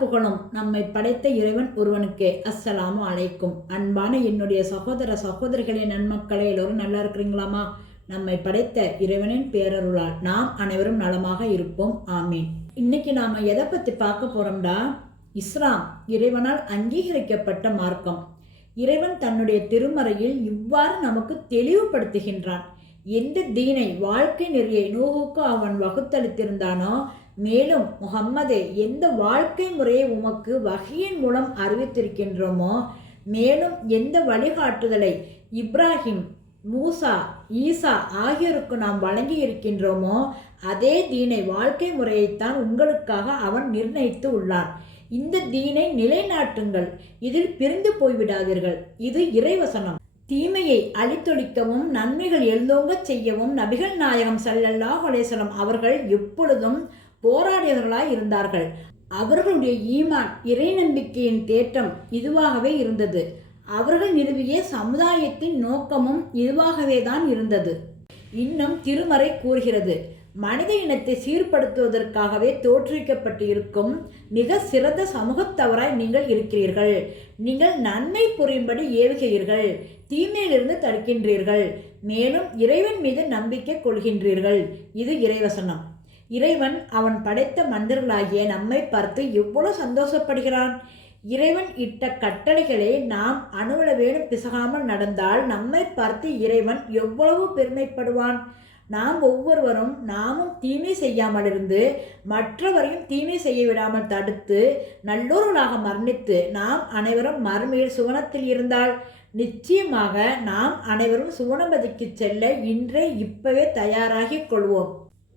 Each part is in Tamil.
புகழும் நம்மை படைத்த இறைவன் ஒருவனுக்கே. அஸ்ஸலாமு அலைக்கும். அன்பான என்னுடைய சகோதர சகோதரிகளே, நன்மக்களே, எல்லோரும் நல்லா இருக்கிறீங்களாமா? நம்மை படைத்த இறைவனின் பேரருளால் நாம் அனைவரும் நலமாக இருப்போம். ஆமீன். இன்னைக்கு நாம எதை பத்தி பார்க்க போறோம்டா, இஸ்லாம் இறைவனால் அங்கீகரிக்கப்பட்ட மார்க்கம். இறைவன் தன்னுடைய திருமறையில் இவ்வாறு நமக்கு தெளிவுபடுத்துகின்றான். எந்த தீனை, வாழ்க்கை நெறியை நூஹுக்கு அவன் வகுத்தளித்திருந்தானோ, மேலும் முஹம்மதே எந்த வாழ்க்கை முறையை உமக்கு வஹியின் மூலம் அறிவித்திருக்கின்றோமோ, மேலும் எந்த வழிகாட்டுதலை இப்ராஹிம், மூசா, ஈசா ஆகியோருக்கு நாம் வழங்கி இருக்கின்றோமோ, அதே தீனை, வாழ்க்கை முறையைத்தான் உங்களுக்காக அவன் நிர்ணயித்து உள்ளான். இந்த தீனை நிலைநாட்டுங்கள், இதில் பிரிந்து போய்விடாதீர்கள். இது இறைவசனம். தீமையை அழித்தொழிக்கவும் நன்மைகள் எழுந்தோங்க செய்யவும் நபிகள் நாயகம் ஸல்லல்லாஹு அலைஹி வஸல்லம் அவர்கள் எப்பொழுதும் போராடியவர்களாய் இருந்தார்கள். அவர்களுடைய ஈமான், இறை நம்பிக்கையின் தேட்டம் இதுவாகவே இருந்தது. அவர்கள் நிறுவிய சமுதாயத்தின் நோக்கமும் இதுவாகவே தான் இருந்தது. இன்னும் திருமறை கூறுகிறது, மனித இனத்தை சீர்படுத்துவதற்காகவே தோற்றுவிக்கப்பட்டு இருக்கும் மிக சிறந்த சமூகத்தவராய் நீங்கள் இருக்கிறீர்கள். நீங்கள் நன்மை புரியும்படி ஏவுகிறீர்கள், தீமையிலிருந்து தடுக்கின்றீர்கள், மேலும் இறைவன் மீது நம்பிக்கை கொள்கின்றீர்கள். இது இறைவசனம். இறைவன் அவன் படைத்த மனிதர்களாகிய நம்மை பார்த்து எவ்வளவு சந்தோஷப்படுகிறான். இறைவன் இட்ட கட்டளைகளை நாம் அணுவளவேனும் பிசகாமல் நடந்தால் நம்மை பார்த்து இறைவன் எவ்வளவு பெருமைப்படுவான். நாம் ஒவ்வொருவரும் நாமும் தீமை செய்யாமல் இருந்து மற்றவரையும் தீமை செய்ய விடாமல் தடுத்து நல்லோர்களாக மரணித்து நாம் அனைவரும் மறுமையில் சுவனத்தில் இருந்தால் நிச்சயமாக நாம் அனைவரும் சுவனபதிக்கு செல்ல இன்றே இப்பவே தயாராகி கொள்வோம்.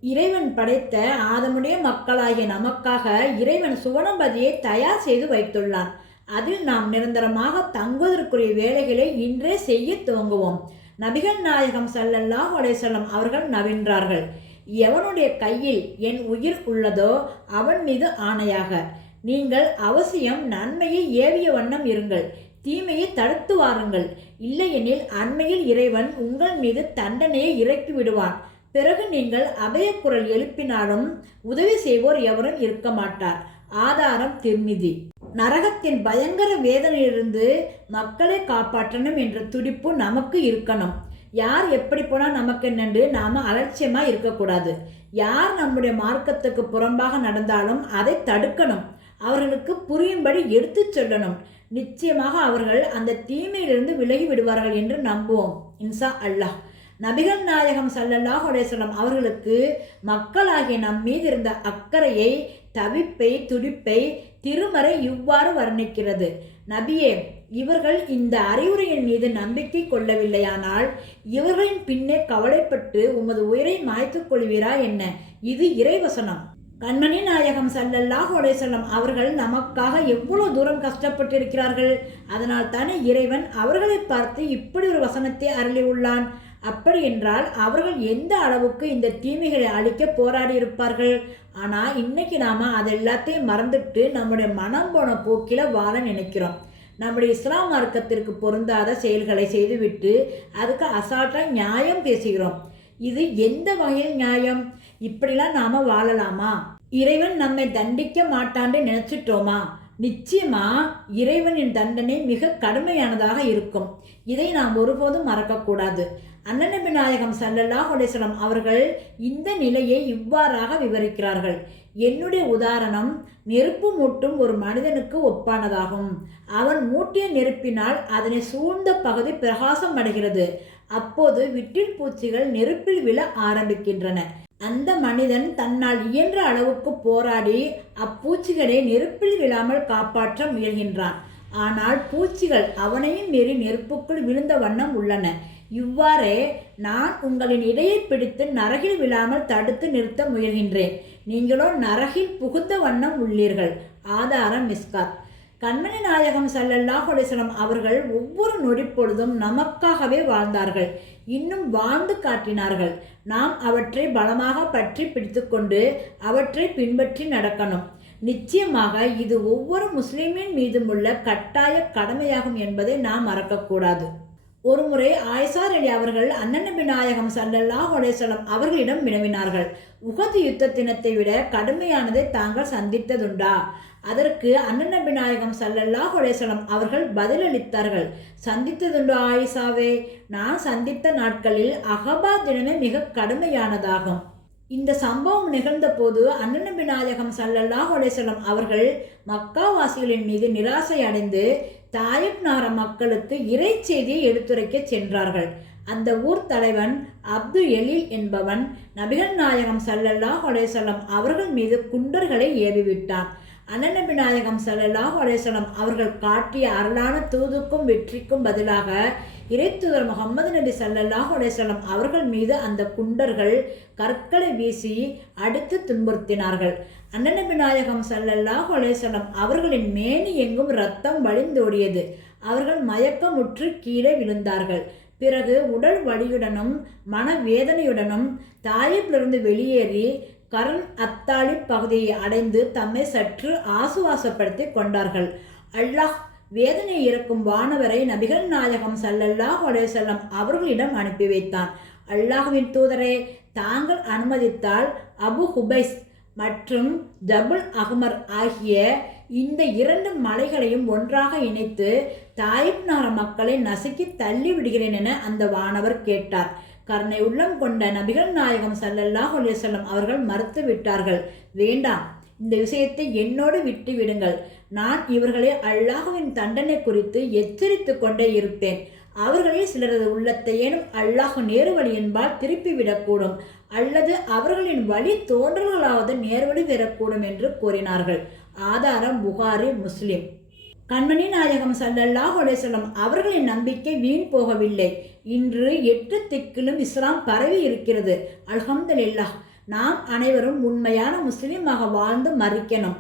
இறைவன் படைத்த ஆதமுடைய மக்களாகிய நமக்காக இறைவன் சுவனபதியை தயார் செய்து வைத்துள்ளான். அதில் நாம் நிரந்தரமாக தங்குவதற்குரிய வேலைகளை இன்றே செய்ய துவங்குவோம். நபிகள் நாயகம் ஸல்லல்லாஹு அலைஹி வஸல்லம் அவர்கள் நவின்றார்கள், எவனுடைய கையில் என் உயிர் உள்ளதோ அவன் மீது ஆணையாக நீங்கள் அவசியம் நன்மையை ஏவிய வண்ணம் இருங்கள், தீமையை தடுத்து வாருங்கள். இல்லையெனில் அண்மையில் இறைவன் உங்கள் மீது தண்டனையை இறக்கி விடுவான். பிறகு நீங்கள் அபயக்குரல் எழுப்பினாலும் உதவி செய்வோர் எவரும் இருக்க மாட்டார். ஆதாரம் திர்மிதி. நரகத்தின் பயங்கர வேதனையிலிருந்து மக்களை காப்பாற்றணும் என்ற துடிப்பு நமக்கு இருக்கணும். யார் எப்படி போனால் நமக்கு என்னென்று நாம் அலட்சியமாக இருக்கக்கூடாது. யார் நம்முடைய மார்க்கத்துக்கு புறம்பாக நடந்தாலும் அதை தடுக்கணும். அவர்களுக்கு புரியும்படி எடுத்து சொல்லணும். நிச்சயமாக அவர்கள் அந்த தீமையிலிருந்து விலகி விடுவார்கள் என்று நம்புவோம், இன்ஷா அல்லாஹ். நபிகள் நாயகம் ஸல்லல்லாஹு அலைஹி வஸல்லம் அவர்களுக்கு மக்களாகிய நம் மீது இருந்த அக்கறையை, தவிப்பை, துடிப்பை திருமறை இவ்வாறு வர்ணிக்கிறது. நபியே, இவர்கள் இந்த அறிவுரையின் மீது நம்பிக்கை கொள்ளவில்லையானால் இவர்களின் பின்னே கவலைப்பட்டு உமது உயிரை மாய்த்துக் கொள்வீரா என்ன? இது இறைவசனம். கண்மணி நாயகம் ஸல்லல்லாஹு அலைஹி வஸல்லம் அவர்கள் நமக்காக எவ்வளவு தூரம் கஷ்டப்பட்டிருக்கிறார்கள். அதனால் தானே இறைவன் அவர்களை பார்த்து இப்படி ஒரு வசனத்தை அருளி உள்ளான். அப்படி என்றால் அவர்கள் எந்த அளவுக்கு இந்த தீமைகளை அழிக்க போராடி இருப்பார்கள். ஆனால் இன்னைக்கு நாம் அதெல்லாத்தையும் மறந்துட்டு நம்முடைய மனம் போன போக்கில் வாழ நினைக்கிறோம். நம்முடைய இஸ்லாம் மார்க்கத்திற்கு பொருந்தாத செயல்களை செய்துவிட்டு அதுக்கு அசால்ட்டாக நியாயம் பேசுகிறோம். இது எந்த வகையில் நியாயம்? இப்படிலாம் நாம் வாழலாமா? இறைவன் நம்மை தண்டிக்க மாட்டான்னு நினைச்சிட்டோமா? நிச்சயமா இறைவனின் தண்டனை மிக கடுமையானதாக இருக்கும். இதை நாம் ஒருபோதும் மறக்கக்கூடாது. அண்ணன் நபி நாயகம் ஸல்லல்லாஹு அலைஹி வஸல்லம் அவர்கள் இந்த நிலையை இவ்வாறாக விவரிக்கிறார்கள். என்னுடைய உதாரணம் நெருப்பு மூட்டும் ஒரு மனிதனுக்கு ஒப்பானதாகும். அவன் மூட்டிய நெருப்பினால் அதனை சூழ்ந்த பகுதி பிரகாசம் அடைகிறது. அப்போது விட்டில் பூச்சிகள் நெருப்பில் விழ ஆரம்பிக்கின்றன. அந்த மனிதன் தன்னால் இயன்ற அளவுக்கு போராடி அப்பூச்சிகளை நெருப்பில் விழாமல் காப்பாற்ற முயல்கின்றான். ஆனால் பூச்சிகள் அவனையும் மீறி நெருப்புக்குள் விழுந்த வண்ணம் உள்ளன. இவ்வாறே நான் உங்களின் இடையை பிடித்து நரகில் விழாமல் தடுத்து நிறுத்த முயல்கின்றேன். நீங்களோ நரகில் புகுந்த வண்ணம் உள்ளீர்கள். ஆதாரம் மிஸ்காத். கண்மணி நாயகம் ஸல்லல்லாஹு அலைஹி வஸல்லம் அவர்கள் ஒவ்வொரு நொடி பொழுதும் நமக்காகவே வாழ்ந்தார்கள், இன்னும் வாழ்ந்து காட்டினார்கள். நாம் அவற்றை பலமாக பற்றி பிடித்துக்கொண்டு அவற்றை பின்பற்றி நடக்கணும். நிச்சயமாக இது ஒவ்வொரு முஸ்லிமின் மீதும் உள்ள கட்டாய கடமையாகும் என்பதை நாம் மறக்கக்கூடாது. ஒருமுறை ஆயிஷா ரலி அவர்கள் அண்ணன் நபி நாயகம் ஸல்லல்லாஹு அலைஹி வஸல்லம் அவர்களிடம் வினவினார்கள், உஹது யுத்த தினத்தை விட கடுமையானதை தாங்கள் சந்தித்ததுண்டா? அதற்கு அண்ணன் நபி நாயகம் ஸல்லல்லாஹு அலைஹி வஸல்லம் அவர்கள் பதிலளித்தார்கள், சந்தித்ததுண்டு ஆயிஷாவே, நான் சந்தித்த நாட்களில் அகபா தினமே மிக கடுமையானதாகும். இந்த சம்பவம் நிகழ்ந்த போது அண்ணன் நபி நாயகம் ஸல்லல்லாஹு அலைஹி வஸல்லம் அவர்கள் மக்காவாசிகளின் மீது நிராசை அடைந்து தாயிப் நகர மக்களுக்கு இறை செய்தியை எடுத்துரைக்க சென்றார்கள். அந்த ஊர் தலைவன் அப்து எலீல் என்பவன் நபிகள் நாயகம் ஸல்லல்லாஹு அலைஹி வஸல்லம் அவர்கள் மீது குண்டர்களை ஏவிவிட்டான். அண்ணன் நபி நாயகம் ஸல்லல்லாஹு அலைஹி வஸல்லம் அவர்கள் காட்டிய அருளான தூதுக்கும் வெற்றிக்கும் பதிலாக இறைத்தூதர் முகமது நபி ஸல்லல்லாஹு அலைஹி வஸல்லம் அவர்கள் மீது அந்த குண்டர்கள் கற்களை வீசி அடித்து துன்புறுத்தினார்கள். அண்ணன் நபி நாயகம் ஸல்லல்லாஹு அலைஹி வஸல்லம் அவர்களின் மேனி எங்கும் இரத்தம் வழிந்தோடியது. அவர்கள் மயக்கமுற்று கீழே விழுந்தார்கள். பிறகு உடல் வலியுடனும் மனவேதனையுடனும் தாயிப்பிலிருந்து வெளியேறி கரண் அத்தாலி பகுதியை அடைந்து தம்மை சற்று ஆசுவாசப்படுத்தி கொண்டார்கள். அல்லாஹ் வேதனையை இறக்கும் வானவரை நபிகள் நாயகம் ஸல்லல்லாஹு அலைஹி வஸல்லம் அவர்களிடம் அனுப்பி வைத்தான். அல்லாஹ்வின் தூதரே, தாங்கள் அனுமதித்தால் அபு ஹுபைஸ் மற்றும் ஜபுல் அஹ்மர் ஆகிய இந்த 2 மலைகளையும் ஒன்றாக இணைத்து தாயிப் நகர மக்களை நசுக்கி தள்ளி விடுகிறேன் என அந்த வானவர் கேட்டார். கருணை உள்ளம் கொண்ட நபிகள் நாயகம் ஸல்லல்லாஹு அலைஹி வஸல்லம் அவர்கள் மறுத்து விட்டார்கள். வேண்டாம், இந்த விஷயத்தை என்னோடு விட்டு விடுங்கள். நான் இவர்களை அல்லாஹ்வின் தண்டனை குறித்து எச்சரித்து கொண்டே இருப்பேன். அவர்களில் சிலரது உள்ளத்தை ஏனும் அல்லாஹ் நேர்வழி என்பால் திருப்பிவிடக்கூடும், அல்லது அவர்களின் வழி தோன்றல்களாவது நேர்வழி பெறக்கூடும் என்று கூறினார்கள். ஆதாரம் புகாரி, முஸ்லிம். கண்மணி நாயகம் ஸல்லல்லாஹு அலைஹி வஸல்லம் அவர்களின் நம்பிக்கை வீண் போகவில்லை. இன்று 8 திக்கிலும் இஸ்லாம் பரவி இருக்கிறது. அல்ஹம்துலில்லாஹ். நாம் அனைவரும் உண்மையான முஸ்லீமாக வாழ்ந்து மறிக்கணும்.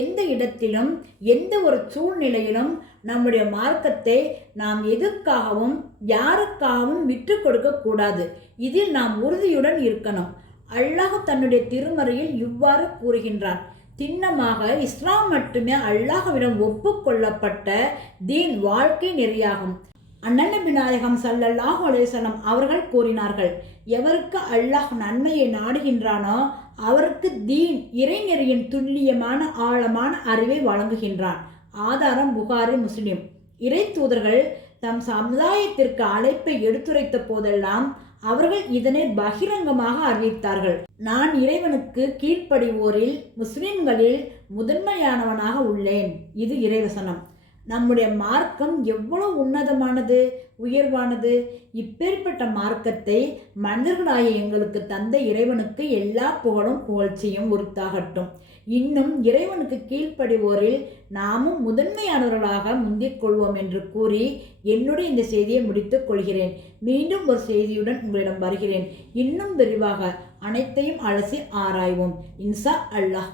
எந்த இடத்திலும் எந்த ஒரு சூழ்நிலையிலும் நம்முடைய மார்க்கத்தை நாம் எதற்காகவும் யாருக்காகவும் விட்டு கொடுக்க கூடாது. இதில் நாம் உறுதியுடன் இருக்கணும். அல்லாஹ் தன்னுடைய திருமறையில் இவ்வாறு கூறுகின்றான், திண்ணமாக இஸ்லாம் மட்டுமே அல்லாஹ்விடம் ஒப்புக்கொள்ளப்பட்ட தீன் வாழ்க்கை நெறியாகும். அண்ணன் நபி நாயகம் ஸல்லல்லாஹு அலைஹி வஸல்லம் அவர்கள் கூறினார்கள், எவருக்கு அல்லாஹ் நன்மையை நாடுகின்றானோ அவருக்கு தீன் இறைநெறியின் துல்லியமான ஆழமான அறிவை வழங்குகின்றான். ஆதாரம் புகாரி, முஸ்லிம். இறை தூதர்கள் தம் சமுதாயத்திற்கு அழைப்பை எடுத்துரைத்த போதெல்லாம் அவர்கள் இதனை பகிரங்கமாக அறிவித்தார்கள். நான் இறைவனுக்கு கீழ்ப்படிவோரில் முஸ்லிம்களில் முதன்மையானவனாக உள்ளேன். இது இறைவசனம். நம்முடைய மார்க்கம் எவ்வளவு உன்னதமானது, உயர்வானது! இப்பேற்பட்ட மார்க்கத்தை மனிதர்களாகிய எங்களுக்கு தந்த இறைவனுக்கு எல்லா புகழும் புகழ்ச்சியும் உரித்தாகட்டும். இன்னும் இறைவனுக்கு கீழ்ப்படிவோரில் நாமும் முதன்மையானவர்களாக முந்திக் கொள்வோம் என்று கூறி என்னுடைய இந்த செய்தியை முடித்துக் கொள்கிறேன். மீண்டும் ஒரு செய்தியுடன் உங்களிடம் வருகிறேன். இன்னும் விரிவாக அனைத்தையும் அலசி ஆராய்வோம். இன்ஷா அல்லாஹ்.